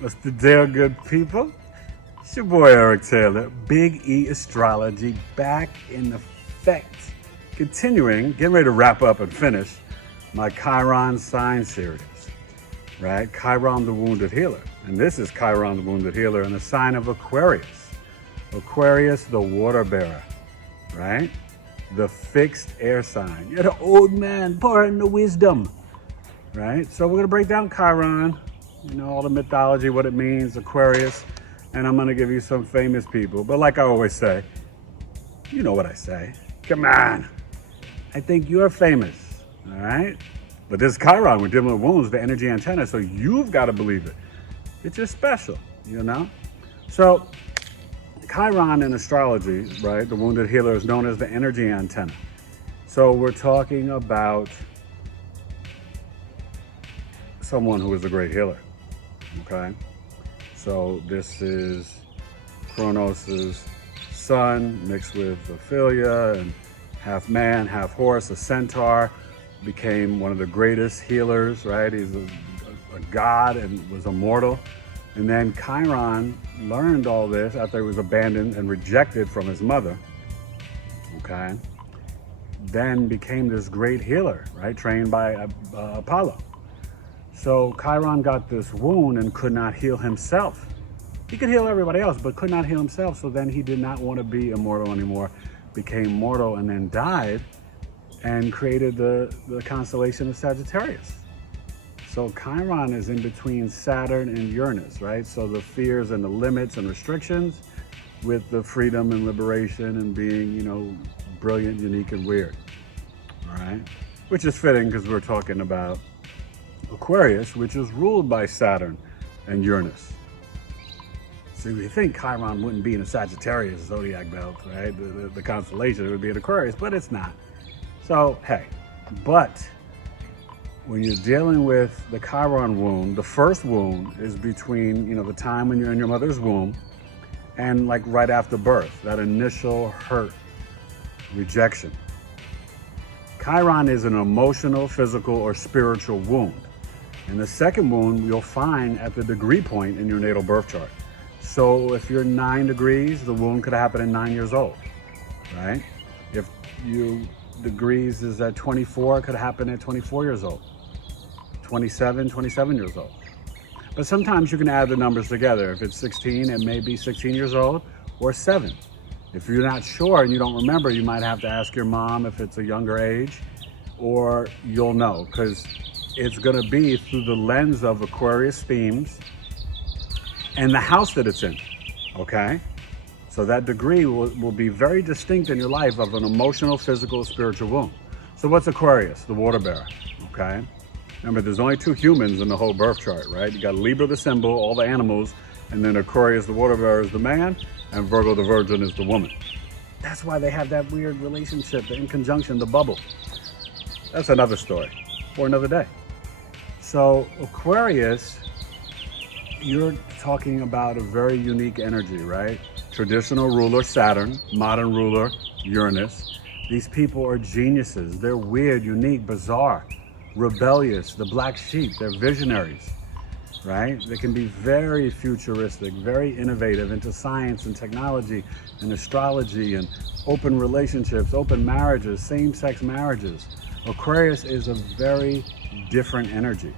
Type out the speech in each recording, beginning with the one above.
What's the deal, good people? It's your boy Eric Taylor, Big E Astrology, back in effect. Continuing, getting ready to wrap up and finish my Chiron sign series, right? Chiron the Wounded Healer. And this is Chiron the Wounded Healer in the sign of Aquarius. Aquarius, the water bearer, right? The fixed air sign. You're the old man pouring the wisdom, right? So we're going to break down Chiron, all the mythology, what it means, Aquarius, and I'm going to give you some famous people. But like I always say, you know what I say. Come on. I think you're famous, all right? But this is Chiron, we're dealing with wounds, the energy antenna, so you've got to believe it. It's just special, So Chiron in astrology, right, the wounded healer is known as the energy antenna. So we're talking about someone who is a great healer, okay? So this is Kronos' son mixed with Ophelia, and half man, half horse, a centaur, became one of the greatest healers, right? He's a god and was immortal. And then Chiron learned all this after he was abandoned and rejected from his mother, okay? Then became this great healer, right? Trained by Apollo. So Chiron got this wound and could not heal himself. He could heal everybody else, but could not heal himself. So then he did not want to be immortal anymore, became mortal, and then died and created the constellation of Sagittarius. So Chiron is in between Saturn and Uranus, right? So the fears and the limits and restrictions with the freedom and liberation and being, brilliant, unique, and weird, all right? Which is fitting because we're talking about Aquarius, which is ruled by Saturn and Uranus. So you think Chiron wouldn't be in a Sagittarius zodiac belt, right? The constellation, it would be in Aquarius, but it's not. So, hey, but when you're dealing with the Chiron wound, the first wound is between, the time when you're in your mother's womb and like right after birth, that initial hurt, rejection. Chiron is an emotional, physical, or spiritual wound. And the second wound you'll find at the degree point in your natal birth chart. So if you're 9 degrees, the wound could happen at 9 years old, right? If you degrees is at 24, it could happen at 24 years old. 27 years old. But sometimes you can add the numbers together. If it's 16, it may be 16 years old or 7. If you're not sure and you don't remember, you might have to ask your mom if it's a younger age, or you'll know, because it's going to be through the lens of Aquarius themes and the house that it's in, okay? So that degree will be very distinct in your life of an emotional, physical, spiritual wound. So what's Aquarius? The water bearer, okay? Remember, there's only 2 humans in the whole birth chart, right? You got Libra, the symbol, all the animals, and then Aquarius, the water bearer, is the man, and Virgo, the virgin, is the woman. That's why they have that weird relationship, the in conjunction, the bubble. That's another story for another day. So Aquarius, you're talking about a very unique energy, right? Traditional ruler, Saturn, modern ruler, Uranus. These people are geniuses. They're weird, unique, bizarre, rebellious, the black sheep. They're visionaries, right? They can be very futuristic, very innovative into science and technology and astrology and open relationships, open marriages, same-sex marriages. Aquarius is a very different energy.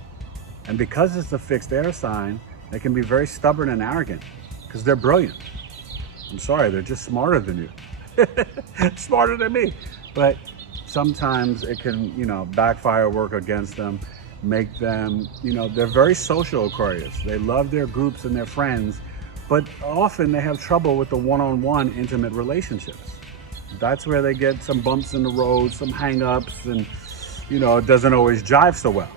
And because it's a fixed air sign, they can be very stubborn and arrogant because they're brilliant. I'm sorry, they're just smarter than you. Smarter than me. But sometimes it can, backfire, work against them, make them, they're very social, Aquarius. They love their groups and their friends, but often they have trouble with the one-on-one intimate relationships. That's where they get some bumps in the road, some hang-ups, and, it doesn't always jive so well.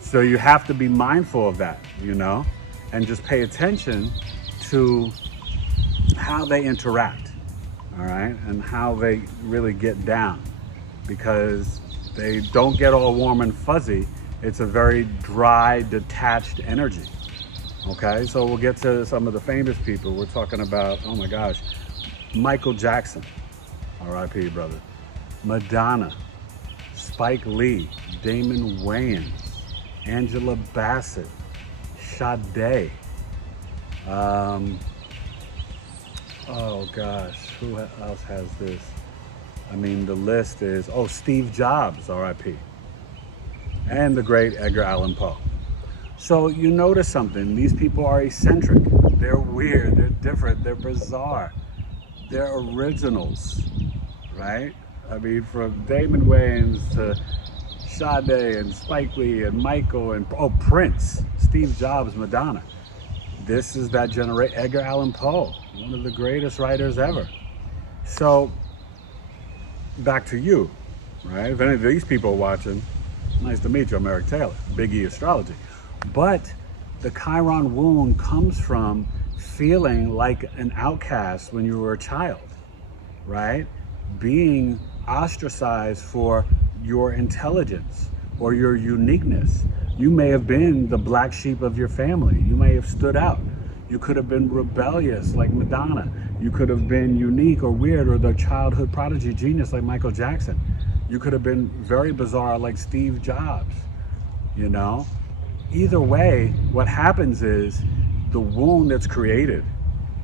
So you have to be mindful of that, and just pay attention to how they interact, all right, and how they really get down, because they don't get all warm and fuzzy. It's a very dry, detached energy, okay? So we'll get to some of the famous people. We're talking about, oh my gosh, Michael Jackson, R.I.P. brother, Madonna, Spike Lee, Damon Wayans, Angela Bassett, Sade, Oh gosh, who else has this? I mean, the list is, oh, Steve Jobs, RIP, and the great Edgar Allan Poe. So you notice something, these people are eccentric, they're weird, they're different, they're bizarre, they're originals, right? I mean, from Damon Wayans to Sade and Spike Lee and Michael and, oh, Prince, Steve Jobs, Madonna. This is that generation. Edgar Allan Poe, one of the greatest writers ever. So back to you, right? If any of these people are watching, nice to meet you. I'm Eric Taylor, BigEAstrology. But the Chiron wound comes from feeling like an outcast when you were a child, right? Being ostracized for your intelligence or your uniqueness. You may have been the black sheep of your family. You may have stood out. You could have been rebellious like Madonna. You could have been unique or weird or the childhood prodigy genius like Michael Jackson. You could have been very bizarre like Steve Jobs, you know? Either way, what happens is the wound that's created,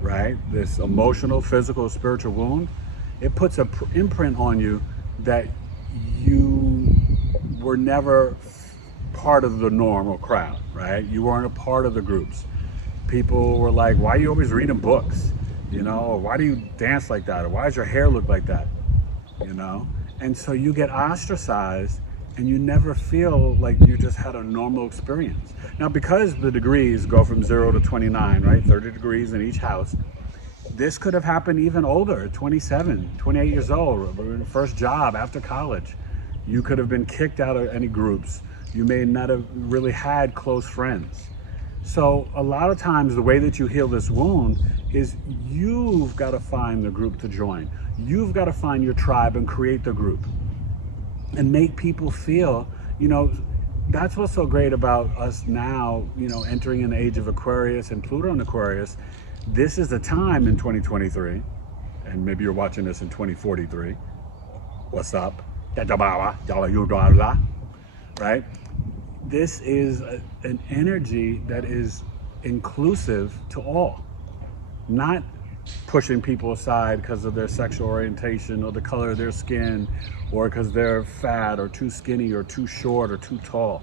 right? This emotional, physical, spiritual wound, it puts an imprint on you that you were never part of the norm or crowd, right? You weren't a part of the groups. People were like, why are you always reading books? You know, or why do you dance like that? Or why does your hair look like that? You know? And so you get ostracized and you never feel like you just had a normal experience. Now, because the degrees go from 0 to 29, right? 30 degrees in each house. This could have happened even older, 27, 28 years old, first job after college. You could have been kicked out of any groups. You may not have really had close friends. So a lot of times the way that you heal this wound is you've got to find the group to join. You've got to find your tribe and create the group and make people feel, you know, that's what's so great about us now, you know, entering an age of Aquarius and Pluto in Aquarius. This is the time in 2023, and maybe you're watching this in 2043. What's up? Right? This is an energy that is inclusive to all, not pushing people aside because of their sexual orientation or the color of their skin or because they're fat or too skinny or too short or too tall.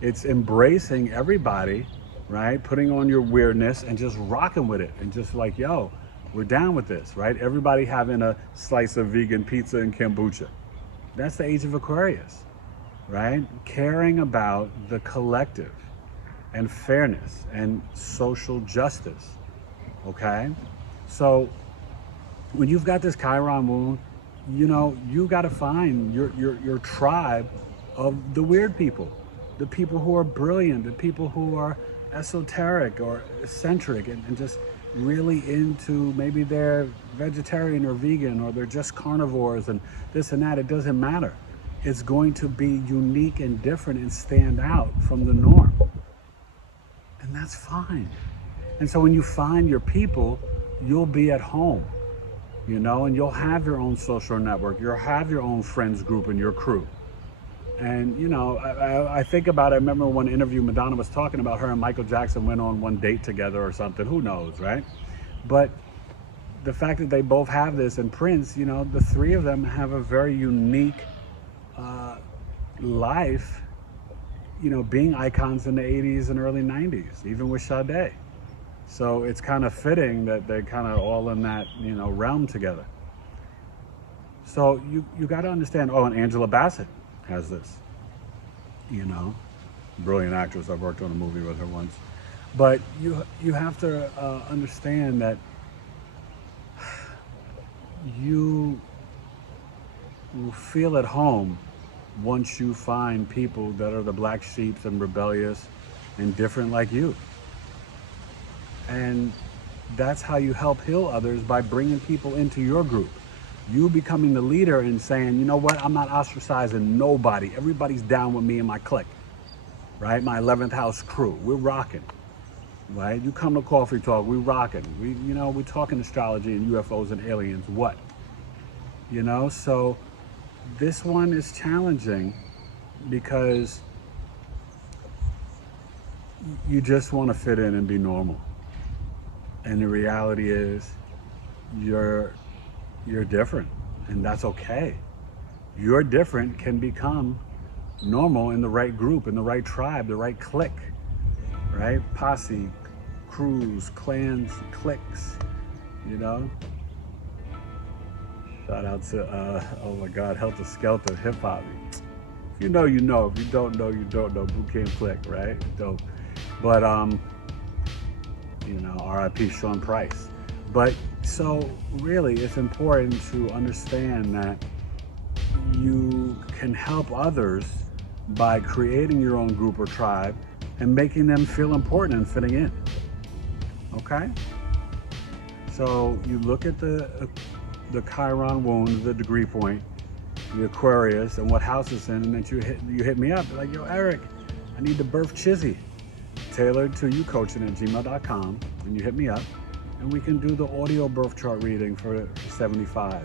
It's embracing everybody, right? Putting on your weirdness and just rocking with it and just like, yo, we're down with this, right? Everybody having a slice of vegan pizza and kombucha. That's the age of Aquarius, right? Caring about the collective and fairness and social justice, okay? So when you've got this Chiron wound, you know, you got to find your tribe of the weird people, the people who are brilliant, the people who are esoteric or eccentric and just really into, maybe they're vegetarian or vegan or they're just carnivores and this and that. It doesn't matter. It's going to be unique and different and stand out from the norm. And that's fine. And so when you find your people, you'll be at home, you know, and you'll have your own social network. You'll have your own friends group and your crew. And, you know, I think about it. I remember one interview Madonna was talking about her and Michael Jackson went on one date together or something. Who knows, right? But the fact that they both have this, and Prince, you know, the three of them have a very unique life, you know, being icons in the 80s and early 90s, even with Sade. So it's kind of fitting that they're kind of all in that, you know, realm together. So you got to understand, oh, and Angela Bassett has this, you know, brilliant actress. I've worked on a movie with her once. But you have to understand that you will feel at home once you find people that are the black sheep and rebellious and different like you. And that's how you help heal others, by bringing people into your group. You becoming the leader and saying, you know what, I'm not ostracizing nobody. Everybody's down with me and my clique, right? My 11th house crew, we're rocking, right? You come to Coffee Talk, we're rocking. We're talking astrology and UFOs and aliens, what? You know, so this one is challenging because you just want to fit in and be normal. And the reality is you're different, and that's okay. You're different can become normal in the right group, in the right tribe, the right clique, right? Posse, crews, clans, cliques, you know? Shout out to, oh my God, Helter Skelter Hip Hop. If you know, you know. If you don't know, you don't know. Boot Camp Click, right? Dope. But, you know, RIP Sean Price. But so really, it's important to understand that you can help others by creating your own group or tribe and making them feel important and fitting in. Okay? So you look at the Chiron wound, the degree point, the Aquarius, and what house it's in, and then you hit me up like, yo, Eric, I need the birth chizzy tailored to you coaching at gmail.com, and you hit me up, and we can do the audio birth chart reading for 75,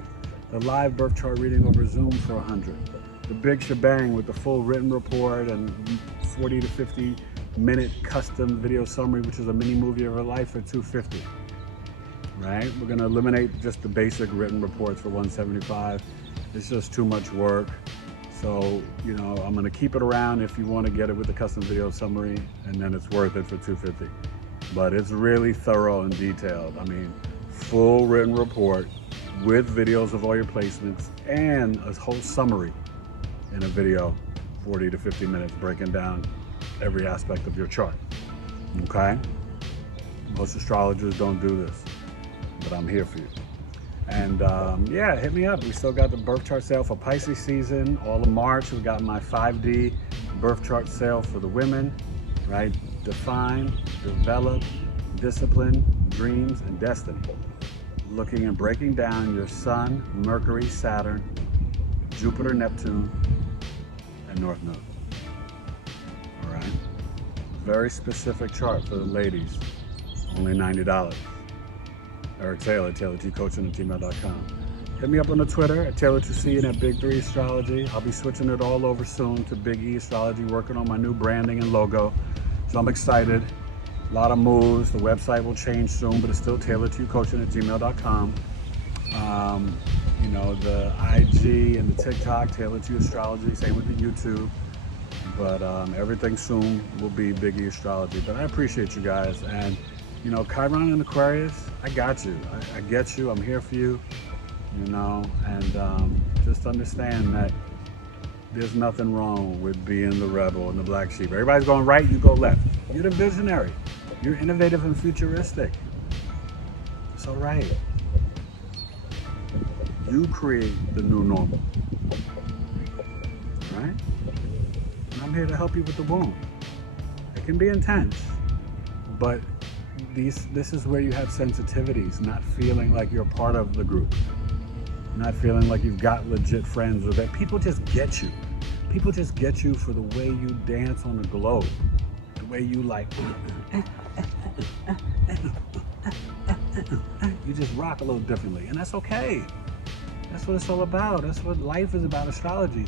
the live birth chart reading over Zoom for 100, the big shebang with the full written report and 40 to 50 minute custom video summary, which is a mini movie of her life, for 250. Right? We're going to eliminate just the basic written reports for 175. It's just too much work. So, you know, I'm going to keep it around if you want to get it with the custom video summary, and then it's worth it for 250. But it's really thorough and detailed. I mean, full written report with videos of all your placements and a whole summary in a video, 40 to 50 minutes, breaking down every aspect of your chart. Okay? Most astrologers don't do this, but I'm here for you. And yeah, hit me up. We still got the birth chart sale for Pisces season, all of March. We got my 5D birth chart sale for the women, right? Define, develop, discipline, dreams, and destiny. Looking and breaking down your Sun, Mercury, Saturn, Jupiter, Neptune, and North Node. All right? Very specific chart for the ladies, only $90. Eric Taylor, TaylorTCoaching@gmail.com. Hit me up on the Twitter at Taylor2C and at BigEAstrology. I'll be switching it all over soon to BigEAstrology, working on my new branding and logo. So I'm excited. A lot of moves. The website will change soon, but it's still Taylor2Coaching@gmail.com. You know, the IG and the TikTok, Taylor2Astrology, same with the YouTube. But everything soon will be BigEAstrology. But I appreciate you guys. And you know, Chiron and Aquarius, I got you. I get you. I'm here for you. You know, and just understand that there's nothing wrong with being the rebel and the black sheep. Everybody's going right, you go left. You're the visionary. You're innovative and futuristic. It's all right. You create the new normal. Right? And I'm here to help you with the womb. It can be intense, but this is where you have sensitivities, not feeling like you're part of the group, not feeling like you've got legit friends, or that people just get you. People just get you for the way you dance on the globe, the way you like, you just rock a little differently, and that's okay. That's what it's all about. That's what life is about, astrology.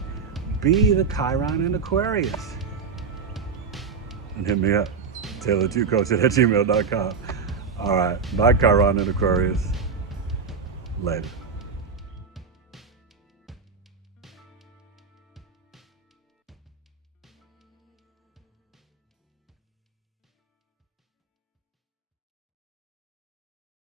Be the Chiron and Aquarius. And hit me up. Taylor2Coaching@gmail.com. All right. Bye, Chiron and Aquarius. Later.